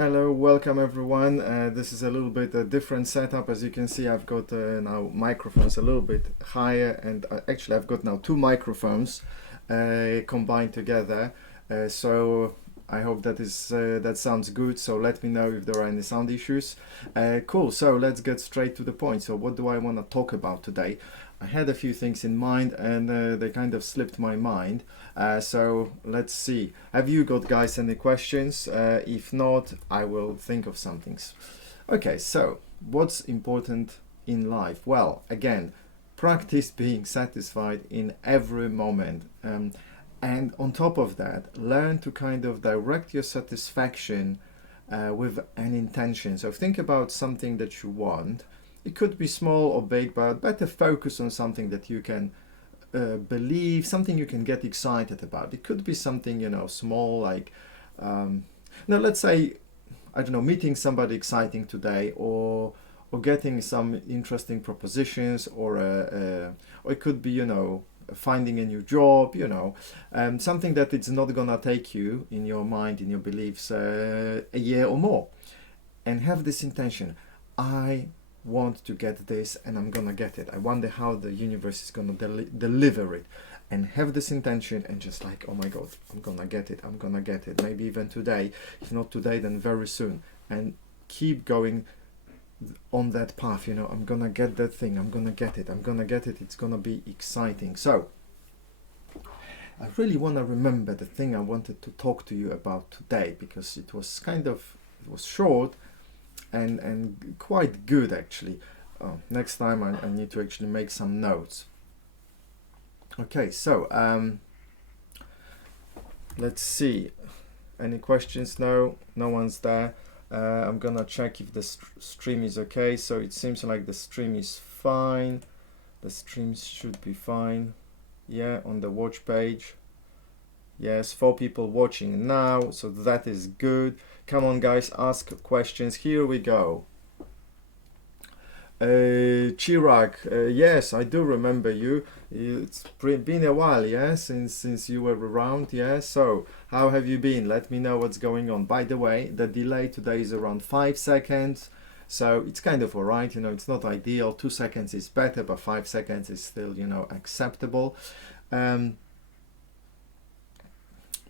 Hello, welcome everyone. This is a little bit a different setup. As you can see, I've got now microphones a little bit higher, and actually I've got now two microphones combined together. So I hope that sounds good. So let me know if there are any sound issues. Cool. So let's get straight to the point. So what do I want to talk about today? I had a few things in mind, and they kind of slipped my mind. So let's see. Have you got, guys, any questions? If not, I will think of some things. Okay, so what's important in life? Well, again, practice being satisfied in every moment. And on top of that, learn to kind of direct your satisfaction with an intention. So think about something that you want. It could be small or big, but better focus on something that you can believe, something you can get excited about. It could be something, small, like, now let's say, I don't know, meeting somebody exciting today, or getting some interesting propositions, or it could be, finding a new job, something that it's not gonna take you in your mind, in your beliefs, a year or more. And have this intention: I want to get this, and I'm gonna get it. I wonder how the universe is gonna deliver it. And have this intention, and just like, oh my god, I'm gonna get it, I'm gonna get it, maybe even today. If not today, then very soon. And keep going on that path. I'm gonna get that thing, I'm gonna get it, I'm gonna get it. It's gonna be exciting. So I really want to remember the thing I wanted to talk to you about today, because it was short and quite good, actually. Next time I need to actually make some notes. Okay, so let's see. Any questions? No one's there. I'm gonna check if the stream is okay. So it seems like the stream is fine. The stream should be fine. Yeah, on the watch page. Yes, 4 people watching now, so that is good. Come on, guys, ask questions. Here we go. Chirag, yes, I do remember you. It's been a while, yeah, since you were around, yeah. So how have you been? Let me know what's going on. By the way, the delay today is around 5 seconds, so it's kind of alright. It's not ideal. 2 seconds is better, but 5 seconds is still, acceptable.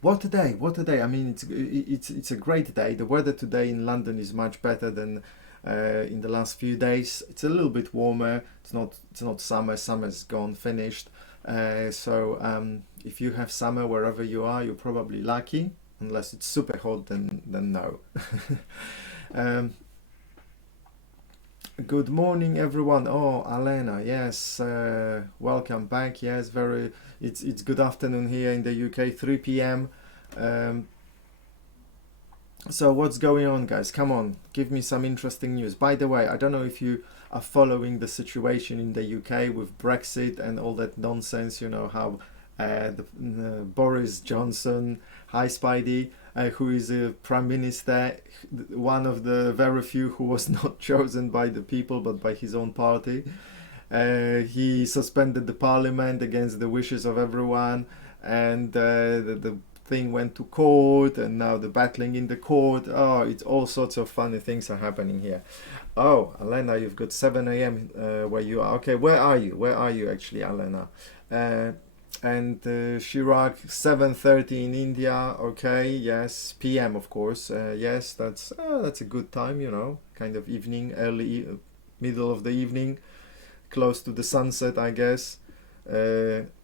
What a day! What a day! I mean, it's a great day. The weather today in London is much better than in the last few days. It's a little bit warmer. It's not summer. Summer's gone, finished. So if you have summer wherever you are, you're probably lucky. Unless it's super hot, then no. Good morning, everyone. Oh, Alena, yes, welcome back. Yes, it's good afternoon here in the UK, 3 p.m. So what's going on, guys? Come on, give me some interesting news. By the way, I don't know if you are following the situation in the UK with Brexit and all that nonsense. How Boris Johnson, hi Spidey, who is a prime minister, one of the very few who was not chosen by the people but by his own party. He suspended the parliament against the wishes of everyone, and the thing went to court, and now the battling in the court. Oh, it's all sorts of funny things are happening here. Oh, Alena, you've got 7 a.m. Where you are. Okay, where are you actually, Alena? And Chirag, 7:30 in India. Okay, yes, PM, of course. Yes, that's a good time, kind of evening, middle of the evening, close to the sunset, I guess.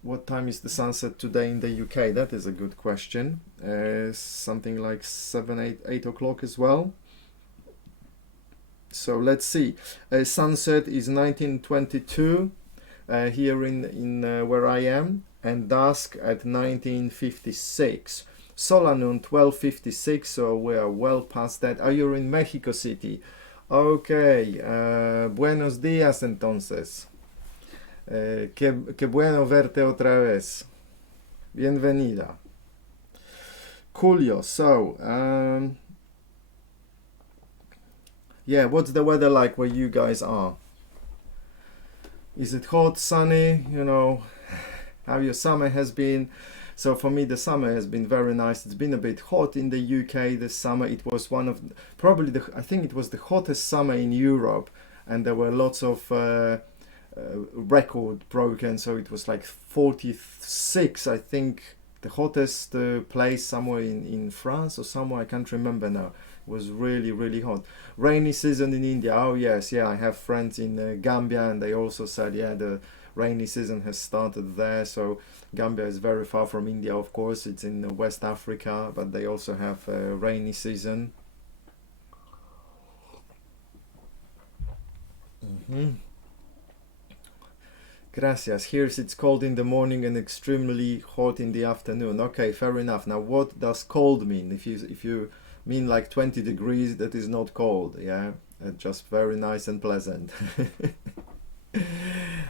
What time is the sunset today in the UK? That is a good question. Something like 8 o'clock as well. So let's see. Sunset is 1922 here in where I am, and dusk at 1956. Solar noon 12:56, so we are well past that. Are you in Mexico City? Okay, buenos días entonces. Qué bueno verte otra vez. Bienvenida. Coolio. So, yeah, what's the weather like where you guys are? Is it hot, sunny? How your summer has been? So for me, the summer has been very nice. It's been a bit hot in the UK this summer. It was one of probably I think it was the hottest summer in Europe, and there were lots of record broken. So it was like 46, I think, the hottest place somewhere in France or somewhere. I can't remember now. It was really, really hot. Rainy season in India. Oh yes, yeah. I have friends in Gambia, and they also said, yeah, the rainy season has started there. So Gambia is very far from India, of course. It's in West Africa, but they also have a rainy season. Gracias. Here it's cold in the morning and extremely hot in the afternoon. Okay, fair enough. Now, what does cold mean? If you mean like 20 degrees, that is not cold. Yeah, just very nice and pleasant.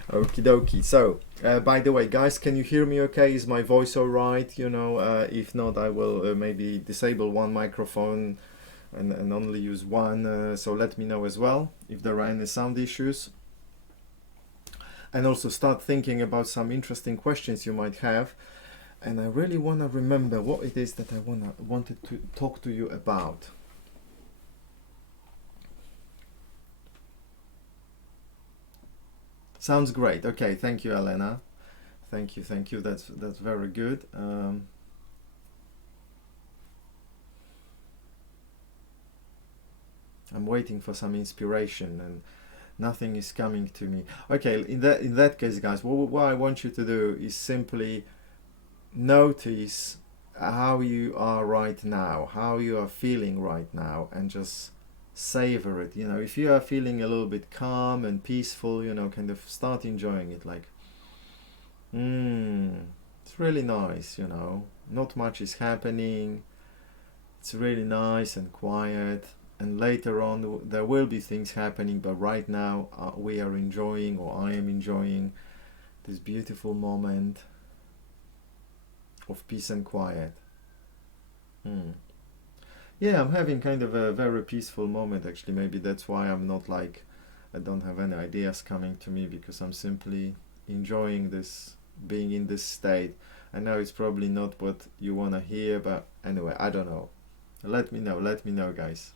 Okie dokie. So, by the way, guys, can you hear me okay? Is my voice alright? If not, I will maybe disable one microphone and only use one. So let me know as well if there are any sound issues. And also start thinking about some interesting questions you might have. And I really want to remember what it is that I wanted to talk to you about. Sounds great. Okay, thank you, Elena. Thank you. That's very good. I'm waiting for some inspiration, and nothing is coming to me. Okay, in that case, guys, what I want you to do is simply notice how you are right now, how you are feeling right now, and just savor it. If you are feeling a little bit calm and peaceful, kind of start enjoying it. Like, it's really nice. Not much is happening. It's really nice and quiet. And later on there will be things happening, but right now we are enjoying, or I am enjoying, this beautiful moment of peace and quiet. Yeah, I'm having kind of a very peaceful moment, actually. Maybe that's why I'm not like, I don't have any ideas coming to me, because I'm simply enjoying this, being in this state. I know it's probably not what you want to hear, but anyway, I don't know. Let me know, guys.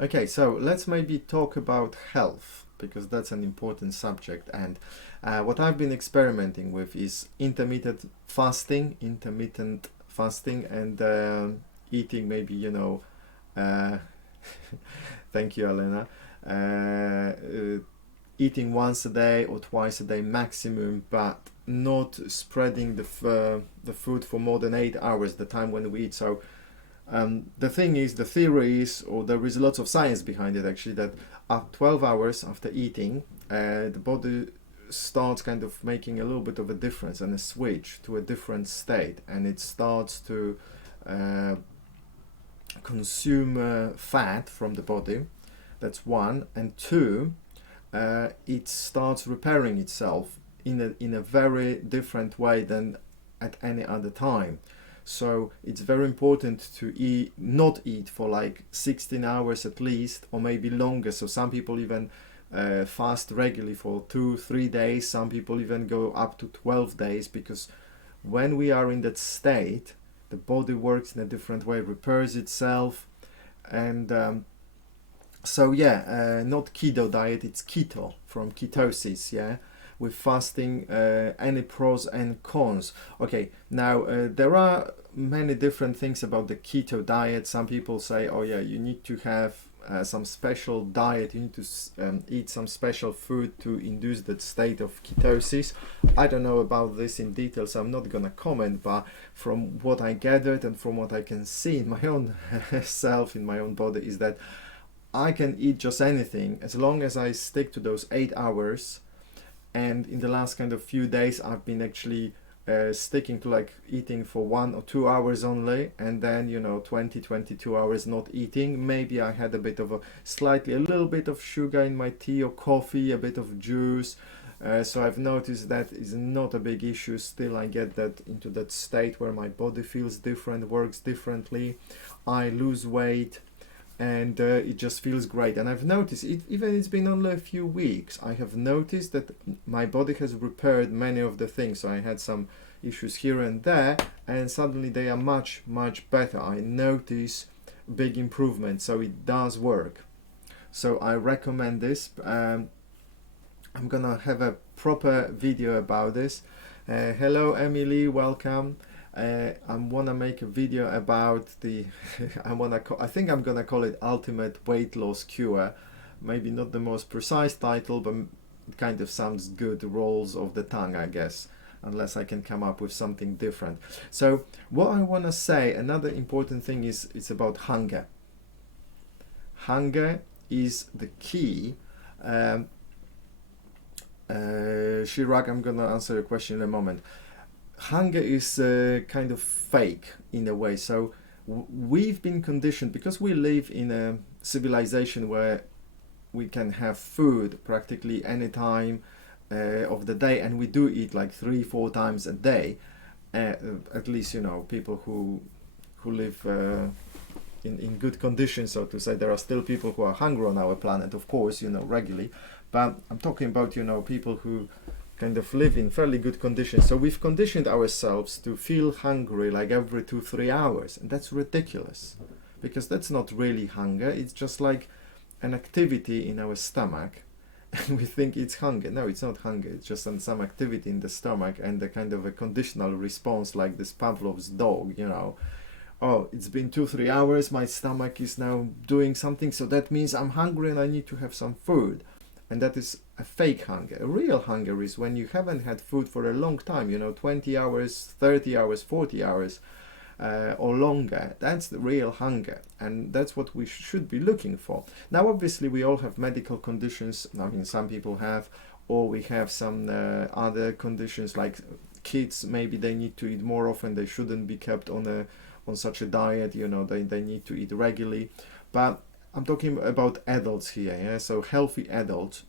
Okay, so let's maybe talk about health, because that's an important subject. And what I've been experimenting with is intermittent fasting, and eating maybe, thank you, Elena. Eating once a day or twice a day maximum, but not spreading the food for more than 8 hours, the time when we eat. So the theory is, or there is lots of science behind it actually, that 12 hours after eating, the body starts kind of making a little bit of a difference and a switch to a different state, and it starts to consume fat from the body. That's one. And two, it starts repairing itself in a very different way than at any other time. So it's very important to not eat for like 16 hours at least, or maybe longer. So some people even fast regularly for 2-3 days. Some people even go up to 12 days, because when we are in that state, the body works in a different way, repairs itself. And not keto diet, it's keto, from ketosis, yeah, with fasting. Any pros and cons? Okay, now there are many different things about the keto diet. Some people say, oh yeah, you need to have some special diet, you need to eat some special food to induce that state of ketosis. I don't know about this in detail, so I'm not gonna comment, but from what I gathered and from what I can see in my own self, in my own body, is that I can eat just anything as long as I stick to those 8 hours. And in the last kind of few days, I've been actually sticking to like eating for 1 or 2 hours only, and then 20-22 hours not eating. Maybe I had a little bit of sugar in my tea or coffee, a bit of juice. So I've noticed that is not a big issue. Still, I get that into that state where my body feels different, works differently. I lose weight. and it just feels great. And I've noticed, even it's been only a few weeks, I have noticed that my body has repaired many of the things. So I had some issues here and there, and suddenly they are much, much better. I notice big improvement, so it does work. So I recommend this. I'm gonna have a proper video about this. Hello Emily, welcome. I wanna make a video about the I think I'm gonna call it Ultimate Weight Loss Cure. Maybe not the most precise title, but it kind of sounds good, rolls of the tongue, I guess, unless I can come up with something different. So what I want to say, another important thing is it's about hunger. Hunger is the key. Chirac, I'm gonna answer your question in a moment. Hunger is kind of fake in a way. So we've been conditioned, because we live in a civilization where we can have food practically any time of the day, and we do eat like 3-4 times a day. At least, you know, people who live in good conditions, so to say. There are still people who are hungry on our planet, of course, you know, regularly. But I'm talking about, you know, people who kind of live in fairly good conditions. So we've conditioned ourselves to feel hungry like every 2-3 hours, and that's ridiculous, because that's not really hunger. It's just like an activity in our stomach, and we think it's hunger. No, it's not hunger. It's just some activity in the stomach, and a kind of a conditional response, like this Pavlov's dog, you know. Oh, it's been 2-3 hours, my stomach is now doing something, so that means I'm hungry and I need to have some food. And that is a fake hunger. A real hunger is when you haven't had food for a long time, you know, 20 hours, 30 hours, 40 hours or longer. That's the real hunger, and that's what we should be looking for. Now, obviously, we all have medical conditions. I mean, some people have, or we have some other conditions, like kids. Maybe they need to eat more often. They shouldn't be kept on such a diet, you know, they need to eat regularly. But I'm talking about adults here, yeah? So healthy adults.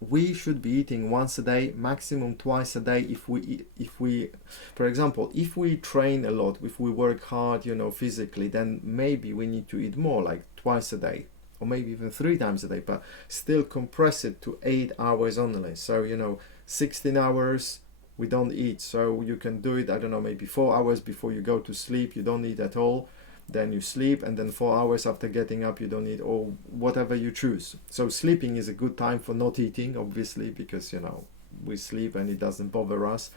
We should be eating once a day, maximum twice a day. If we, for example, if we train a lot, if we work hard, you know, physically, then maybe we need to eat more, like twice a day, or maybe even 3 times a day, but still compress it to 8 hours only. So, you know, 16 hours we don't eat. So you can do it, I don't know, maybe 4 hours before you go to sleep, you don't eat at all. Then you sleep, and then 4 hours after getting up you don't eat, or whatever you choose. So sleeping is a good time for not eating, obviously, because, you know, we sleep and it doesn't bother us.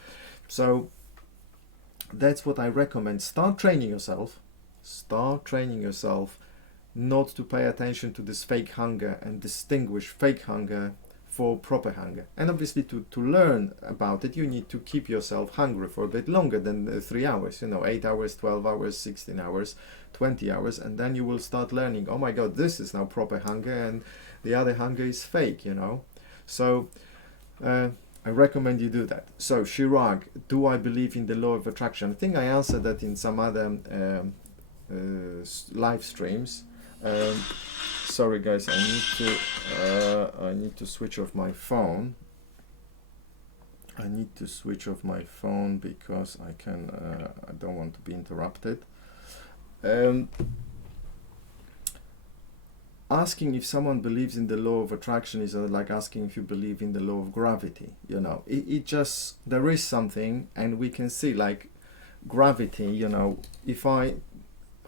So that's what I recommend. Start training yourself not to pay attention to this fake hunger, and distinguish fake hunger for proper hunger. And obviously to learn about it, you need to keep yourself hungry for a bit longer than 3 hours, you know, 8 hours, 12 hours, 16 hours, 20 hours, and then you will start learning, oh my god, this is now proper hunger, and the other hunger is fake, you know. So I recommend you do that. So Chirag, do I believe in the law of attraction? I think I answered that in some other live streams. Sorry guys, I need to switch off my phone. I need to switch off my phone because I don't want to be interrupted. Asking if someone believes in the law of attraction is like asking if you believe in the law of gravity. You know, it just, there is something, and we can see, like gravity, you know, if I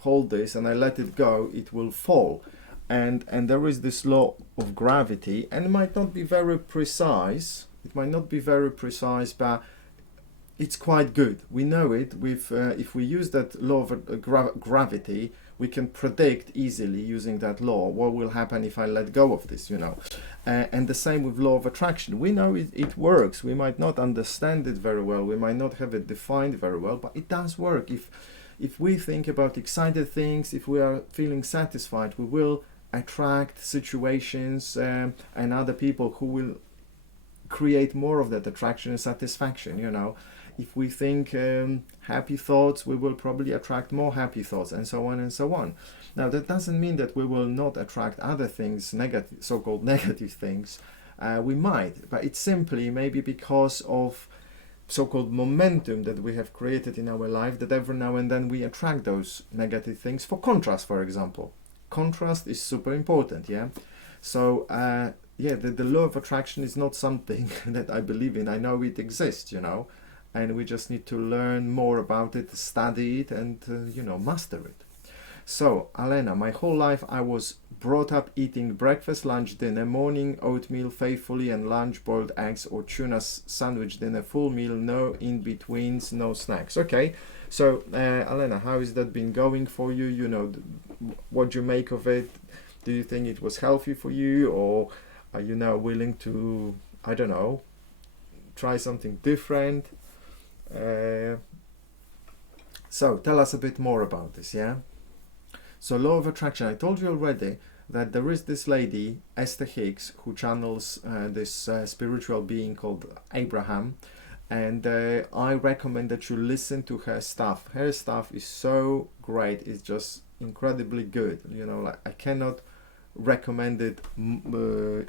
hold this and I let it go, it will fall. And there is this law of gravity, and it might not be very precise. But it's quite good. We know it. If we use that law of gravity, we can predict easily using that law what will happen if I let go of this, you know. And the same with law of attraction. We know it works. We might not understand it very well. We might not have it defined very well, but it does work. If we think about excited things, if we are feeling satisfied, we will attract situations and other people who will create more of that attraction and satisfaction, you know. If we think happy thoughts, we will probably attract more happy thoughts, and so on and so on. Now, that doesn't mean that we will not attract other things, negative, so-called negative things. We might, but it's simply maybe because of so-called momentum that we have created in our life, that every now and then we attract those negative things. For contrast, for example, contrast is super important, yeah. So yeah, the law of attraction is not something that I believe in. I know it exists, you know, and we just need to learn more about it, study it, and you know, master it. So, Alena, my whole life I was brought up eating breakfast, lunch, dinner, morning oatmeal faithfully, and lunch boiled eggs or tuna sandwich, dinner, full meal, no in-betweens, no snacks. Okay, so Alena, how has that been going for you? You know, what do you make of it? Do you think it was healthy for you, or are you now willing to, I don't know, try something different? So, tell us a bit more about this, yeah? So law of attraction, I told you already that there is this lady, Esther Hicks, who channels this spiritual being called Abraham, and I recommend that you listen to her stuff. Her stuff is so great, it's just incredibly good. You know, like I cannot recommend it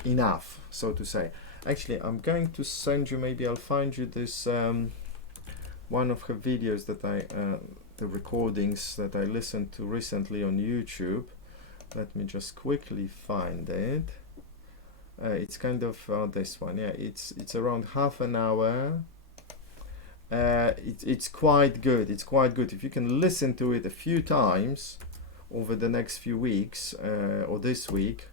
enough, so to say. Actually, I'm going to send you, maybe I'll find you this one of her videos that the recordings that I listened to recently on YouTube. Let me just quickly find it. It's kind of this one, yeah. It's around half an hour. It's quite good. It's quite good. If you can listen to it a few times over the next few weeks or this week,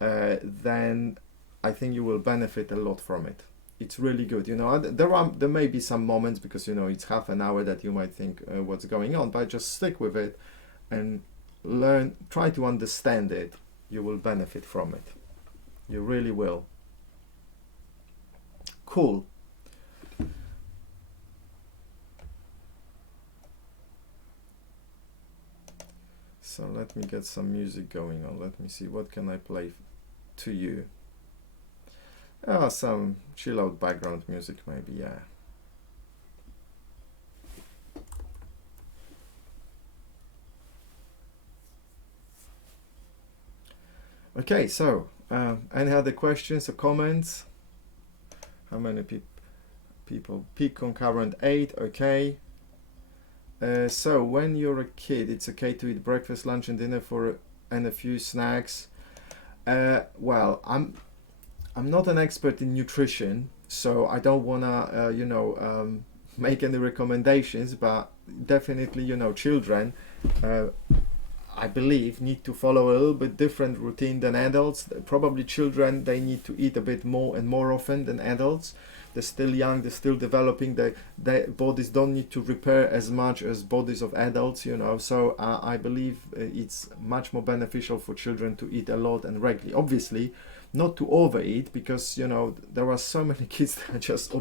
then I think you will benefit a lot from it. It's really good, you know. There may be some moments, because you know it's half an hour, that you might think what's going on, but just stick with it and learn, try to understand it. You will benefit from it. You really will. Cool. So let me get some music going on. Let me see, what can I play to you? Some chill out background music maybe, yeah. Okay, so any other questions or comments? How many people? Peak concurrent 8, okay. So when you're a kid, it's okay to eat breakfast, lunch and dinner and a few snacks. Well, I'm not an expert in nutrition, so I don't wanna, you know, make any recommendations, but definitely, you know, children, I believe, need to follow a little bit different routine than adults. Probably children, they need to eat a bit more and more often than adults. They're still young, they're still developing, their bodies don't need to repair as much as bodies of adults, you know. So I believe it's much more beneficial for children to eat a lot and regularly. Obviously, not to overeat, because you know there are so many kids that are just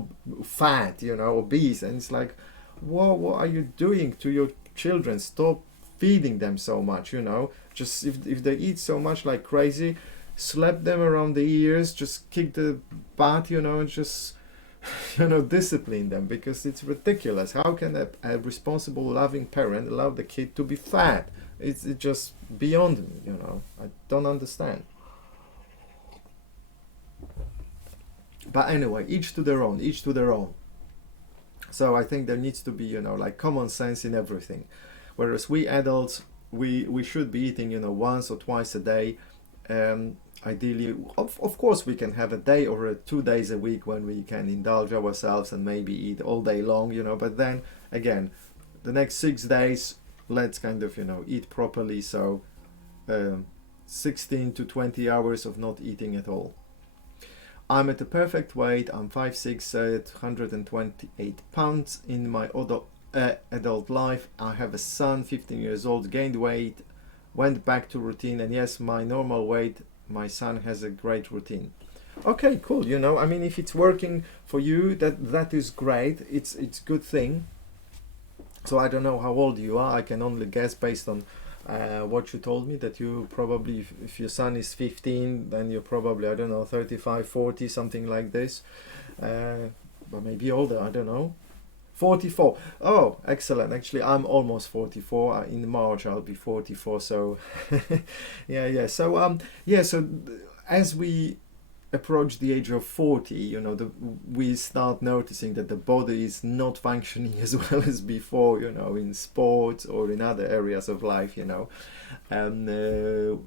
fat, you know, obese, and it's like, whoa, what are you doing to your children? Stop feeding them so much, you know. Just if they eat so much like crazy, slap them around the ears, just kick the butt, you know, and just you know, discipline them, because it's ridiculous. How can a responsible, loving parent allow the kid to be fat? It's just beyond me, you know. I don't understand. But anyway, each to their own, each to their own. So I think there needs to be, you know, like common sense in everything. Whereas we adults, we should be eating, you know, once or twice a day. Ideally, of course, we can have a day or 2 days a week when we can indulge ourselves and maybe eat all day long, you know. But then again, the next 6 days, let's kind of, you know, eat properly. So 16 to 20 hours of not eating at all. I'm at the perfect weight. I'm 5'6", 128 pounds. In my adult life, I have a son, 15 years old, gained weight, went back to routine, and yes, my normal weight. My son has a great routine. Okay, cool. You know, I mean, if it's working for you, that is great. It's good thing. So I don't know how old you are. I can only guess based on what you told me, that you probably, if your son is 15, then you're probably, I don't know, 35, 40, something like this. But maybe older, I don't know. 44. Oh, excellent. Actually, I'm almost 44. In March, I'll be 44. So, yeah. So, so as we approach the age of 40, you know, we start noticing that the body is not functioning as well as before, you know, in sports or in other areas of life, you know. And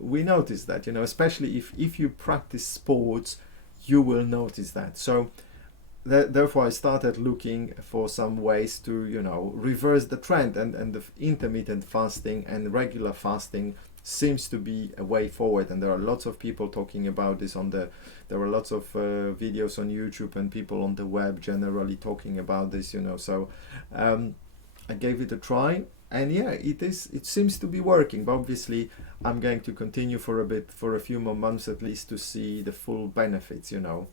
we notice that, you know, especially if you practice sports, you will notice that. So therefore I started looking for some ways to, you know, reverse the trend, and the intermittent fasting and regular fasting seems to be a way forward, and there are lots of people talking about this there are lots of videos on YouTube and people on the web generally talking about this, you know. So I gave it a try, and yeah, it seems to be working, but obviously I'm going to continue for a few more months at least to see the full benefits, you know.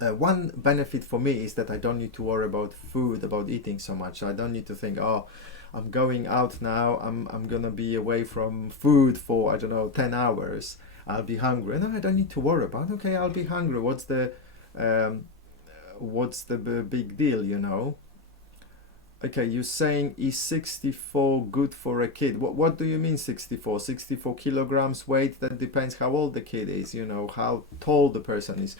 One benefit for me is that I don't need to worry about food, about eating so much. I don't need to think, oh, I'm going out now, I'm gonna be away from food for, I don't know, 10 hours. I'll be hungry. No, I don't need to worry about, okay, I'll be hungry. What's the big deal, you know? Okay, you're saying is 64 good for a kid? What do you mean 64? 64 kilograms weight? That depends how old the kid is, you know, how tall the person is.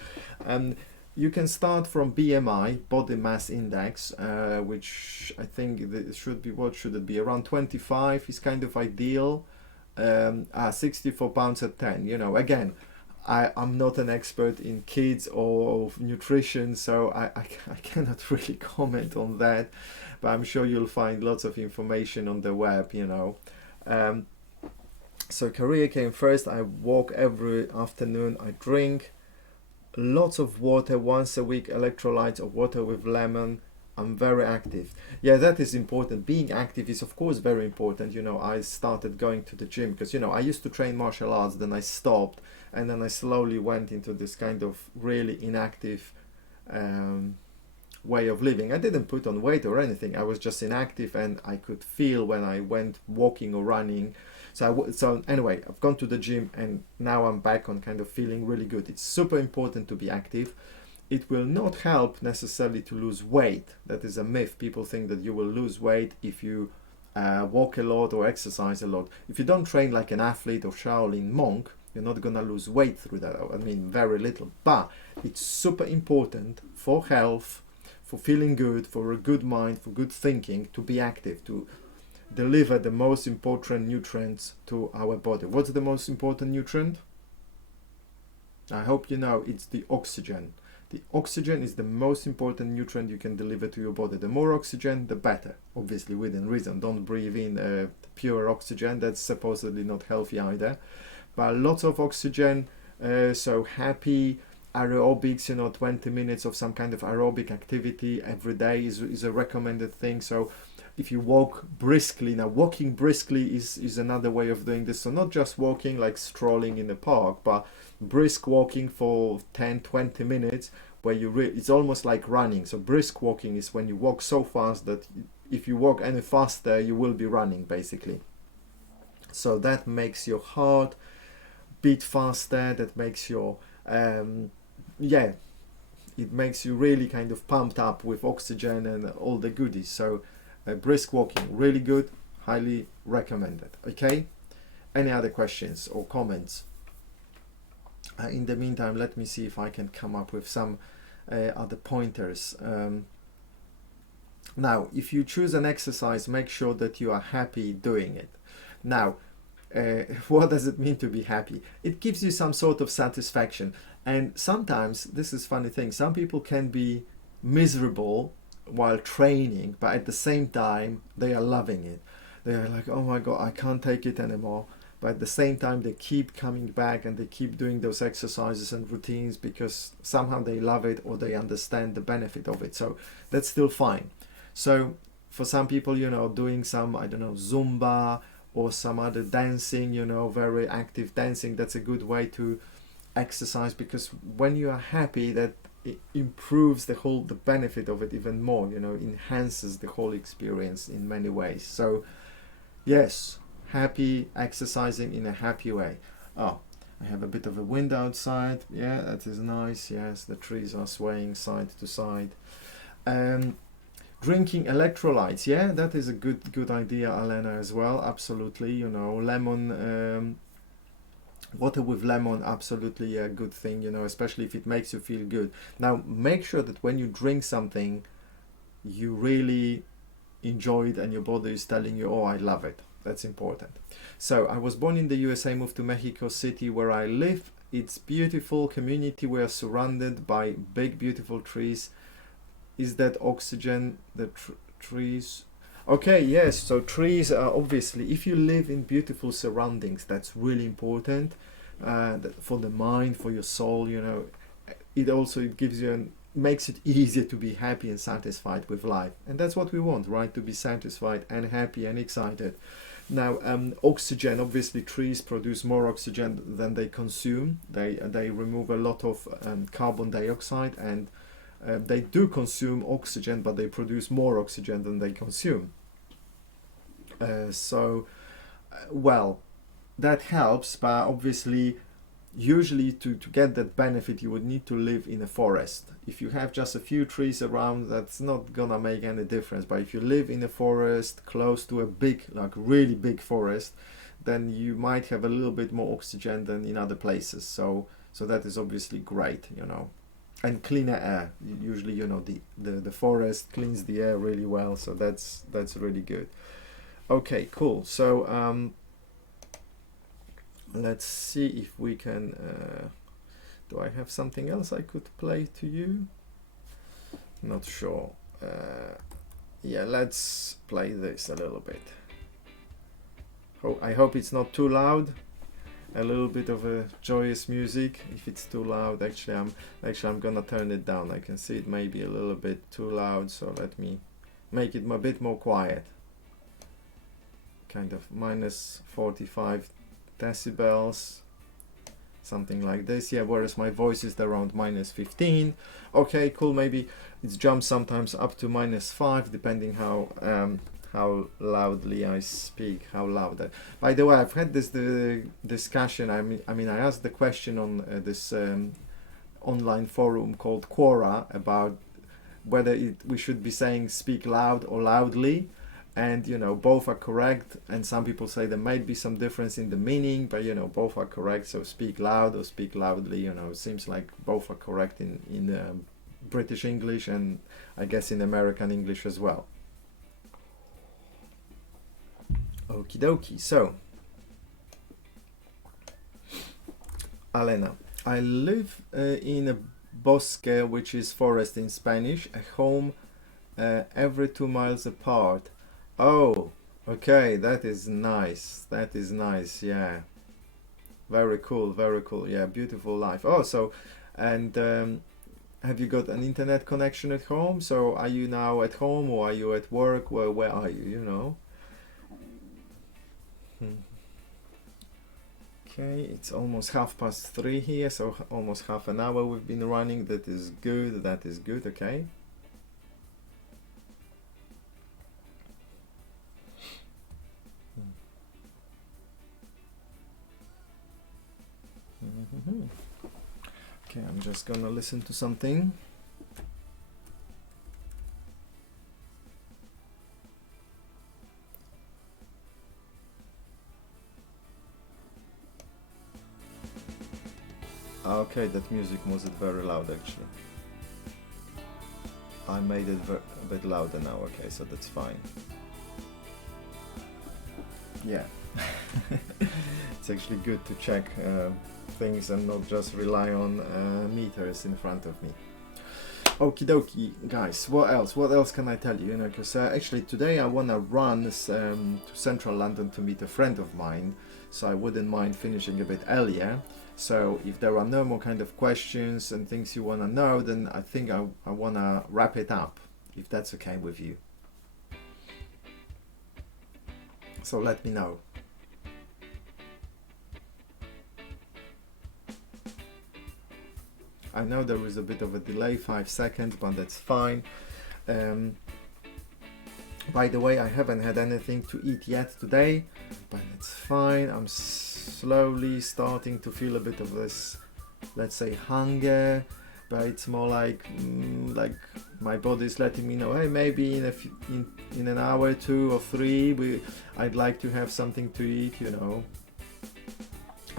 And you can start from BMI, body mass index, which I think it should be, what should it be? Around 25 is kind of ideal. 64 pounds at 10, you know, again, I'm not an expert in kids or nutrition, so I cannot really comment on that, but I'm sure you'll find lots of information on the web, you know. So career came first. I walk every afternoon. I drink lots of water once a week, electrolytes or water with lemon. I'm very active. Yeah, that is important. Being active is of course very important. You know, I started going to the gym because, you know, I used to train martial arts, then I stopped, and then I slowly went into this kind of really inactive way of living. I didn't put on weight or anything. I was just inactive, and I could feel when I went walking or running. So anyway, I've gone to the gym, and now I'm back on kind of feeling really good. It's super important to be active. It will not help necessarily to lose weight. That is a myth. People think that you will lose weight if you walk a lot or exercise a lot. If you don't train like an athlete or Shaolin monk, you're not gonna lose weight through that. I mean, very little. But it's super important for health, for feeling good, for a good mind, for good thinking, to be active, to deliver the most important nutrients to our body. What's the most important nutrient? I hope you know, it's the oxygen. The oxygen is the most important nutrient you can deliver to your body. The more oxygen, the better. Obviously, within reason. Don't breathe in pure oxygen. That's supposedly not healthy either. But lots of oxygen, so happy aerobics, you know, 20 minutes of some kind of aerobic activity every day is a recommended thing. So if you walk briskly, now walking briskly is another way of doing this. So not just walking like strolling in the park, but brisk walking for 10-20 minutes where it's almost like running. So brisk walking is when you walk so fast that if you walk any faster you will be running, basically. So that makes your heart beat faster, that makes your it makes you really kind of pumped up with oxygen and all the goodies. So brisk walking, really good, highly recommended. Okay, any other questions or comments? In the meantime, let me see if I can come up with some other pointers. Now, if you choose an exercise, make sure that you are happy doing it. Now, what does it mean to be happy? It gives you some sort of satisfaction. And sometimes, this is a funny thing, some people can be miserable while training, but at the same time they are loving it. They are like, oh my god, I can't take it anymore. But at the same time they keep coming back and they keep doing those exercises and routines because somehow they love it or they understand the benefit of it. So that's still fine. So for some people, you know, doing some, I don't know, Zumba or some other dancing, you know, very active dancing, that's a good way to exercise, because when you are happy, that it improves the benefit of it even more, you know, enhances the whole experience in many ways. So yes, happy, exercising in a happy way. Oh, I have a bit of a wind outside. Yeah, that is nice. Yes, the trees are swaying side to side. Drinking electrolytes, yeah, that is a good idea, Alena, as well. Absolutely, you know, lemon Water with lemon, absolutely a good thing, you know, especially if it makes you feel good. Now, make sure that when you drink something, you really enjoy it and your body is telling you, oh, I love it. That's important. So I was born in the USA, moved to Mexico City where I live. It's beautiful community. We are surrounded by big, beautiful trees. Is that oxygen? The trees? Okay, yes. So trees are obviously, if you live in beautiful surroundings, that's really important for the mind, for your soul. You know, it gives you makes it easier to be happy and satisfied with life, and that's what we want, right? To be satisfied and happy and excited. Now, oxygen. Obviously, trees produce more oxygen than they consume. They remove a lot of carbon dioxide, and they do consume oxygen, but they produce more oxygen than they consume. Well, that helps, but obviously, usually to get that benefit, you would need to live in a forest. If you have just a few trees around, that's not gonna make any difference. But if you live in a forest close to a big, like really big forest, then you might have a little bit more oxygen than in other places. So that is obviously great, you know. And cleaner air. Usually, you know, the forest cleans the air really well, so that's really good. Okay, cool. So let's see if we can do I have something else I could play to you? Not sure. Yeah, let's play this a little bit. I hope it's not too loud. A little bit of a joyous music. If it's too loud, actually I'm gonna turn it down. I can see it may be a little bit too loud, so let me make it a bit more quiet. Kind of minus 45 decibels, something like this. Yeah, whereas my voice is around minus 15. Okay, cool. Maybe it jumps sometimes up to minus 5, depending how loudly I speak, how loud. By the way, I've had this discussion. I mean, I asked the question on this online forum called Quora about whether we should be saying speak loud or loudly. And you know, both are correct, and some people say there might be some difference in the meaning, but you know, both are correct. So speak loud or speak loudly, you know, it seems like both are correct in British English, and I guess in American English as well. Okie dokie. So Alena, I live in a bosque, which is forest in Spanish, a home every 2 miles apart. Oh, okay, that is nice. That is nice, yeah. Very cool, very cool. Yeah, beautiful life. Oh, so, and have you got an internet connection at home? So are you now at home or are you at work? Where are you, you know? Okay, it's almost 3:30 here, so almost half an hour we've been running. That is good, that is good, okay. Okay, I'm just gonna listen to something. Okay, that music wasn't very loud actually. I made it a bit louder now, okay, so that's fine. Yeah. It's actually good to check things and not just rely on meters in front of me. Okie dokie, guys, what else can I tell you? You know, because actually today I want to run to central London to meet a friend of mine, so I wouldn't mind finishing a bit earlier. So if there are no more kind of questions and things you want to know, then I think I want to wrap it up, if that's okay with you. So let me know. I know there is a bit of a delay, 5 seconds, but that's fine. By the way, I haven't had anything to eat yet today, but it's fine. I'm slowly starting to feel a bit of this, let's say, hunger, but it's more like my body's letting me know, hey, maybe in an hour, 2 or 3, I'd like to have something to eat, you know.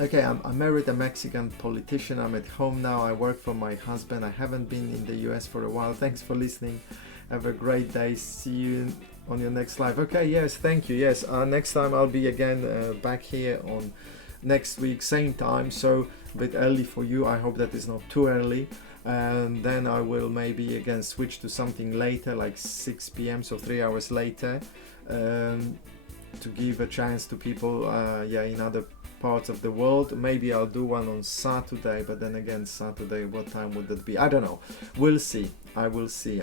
Okay, I married a Mexican politician. I'm at home now. I work for my husband. I haven't been in the US for a while. Thanks for listening. Have a great day. See you on your next live. Okay, yes, thank you. Yes, next time I'll be again back here on next week, same time. So a bit early for you. I hope that is not too early. And then I will maybe again switch to something later, like 6 p.m. so 3 hours later, to give a chance to people in other parts of the world. Maybe I'll do one on Saturday, but then again, Saturday, what time would that be? I don't know. We'll see. I will see.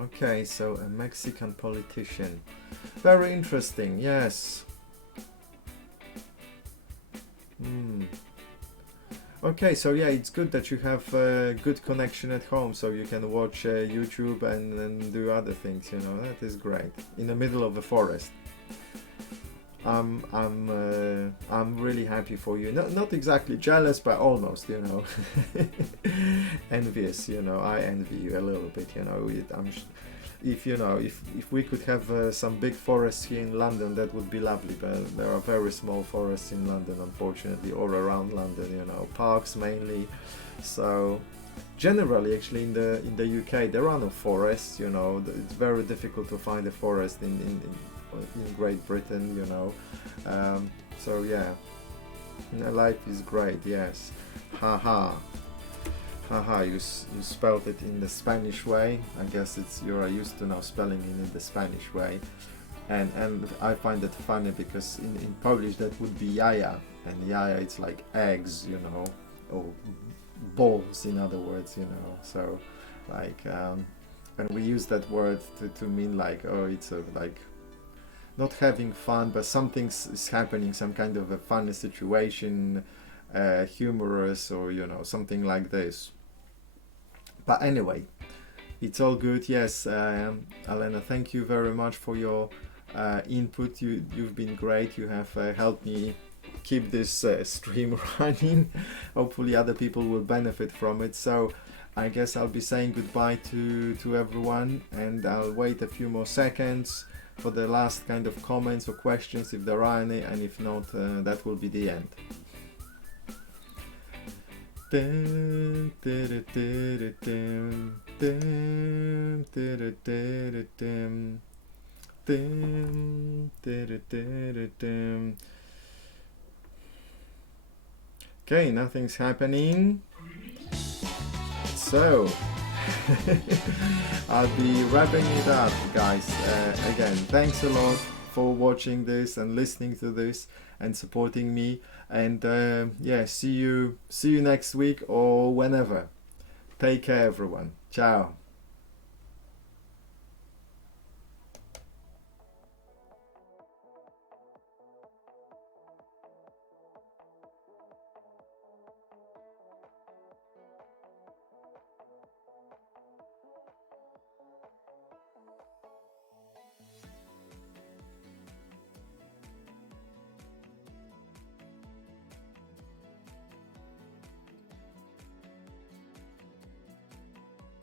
Okay, so a Mexican politician. Very interesting, yes. Okay, so yeah, it's good that you have a good connection at home, so you can watch YouTube and do other things, you know. That is great. In the middle of the forest. I'm really happy for you. Not exactly jealous, but almost, you know. Envious, you know. I envy you a little bit, you know. If we could have some big forests here in London, that would be lovely. But there are very small forests in London, unfortunately, all around London, you know. Parks mainly. So generally, actually, in the UK, there are no forests, you know. It's very difficult to find a forest in Great Britain, you know. So yeah, life is great. Yes, haha, you spelled it in the Spanish way. I guess you're used to now spelling it in the Spanish way, and I find it funny because in Polish that would be jaja, and jaja it's like eggs, you know, or balls, in other words, you know. So like and we use that word to mean like, oh, it's like not having fun, but something is happening, some kind of a funny situation, humorous, or you know, something like this. But anyway, it's all good. Yes, Alena, thank you very much for your input. You've been great. You have helped me keep this stream running. Hopefully other people will benefit from it. So I guess I'll be saying goodbye to everyone, and I'll wait a few more seconds for the last kind of comments or questions if there are any, and if not, that will be the end. Okay, nothing's happening. So I'll be wrapping it up, guys. Again, thanks a lot for watching this and listening to this and supporting me. And yeah, see you next week or whenever. Take care, everyone. Ciao.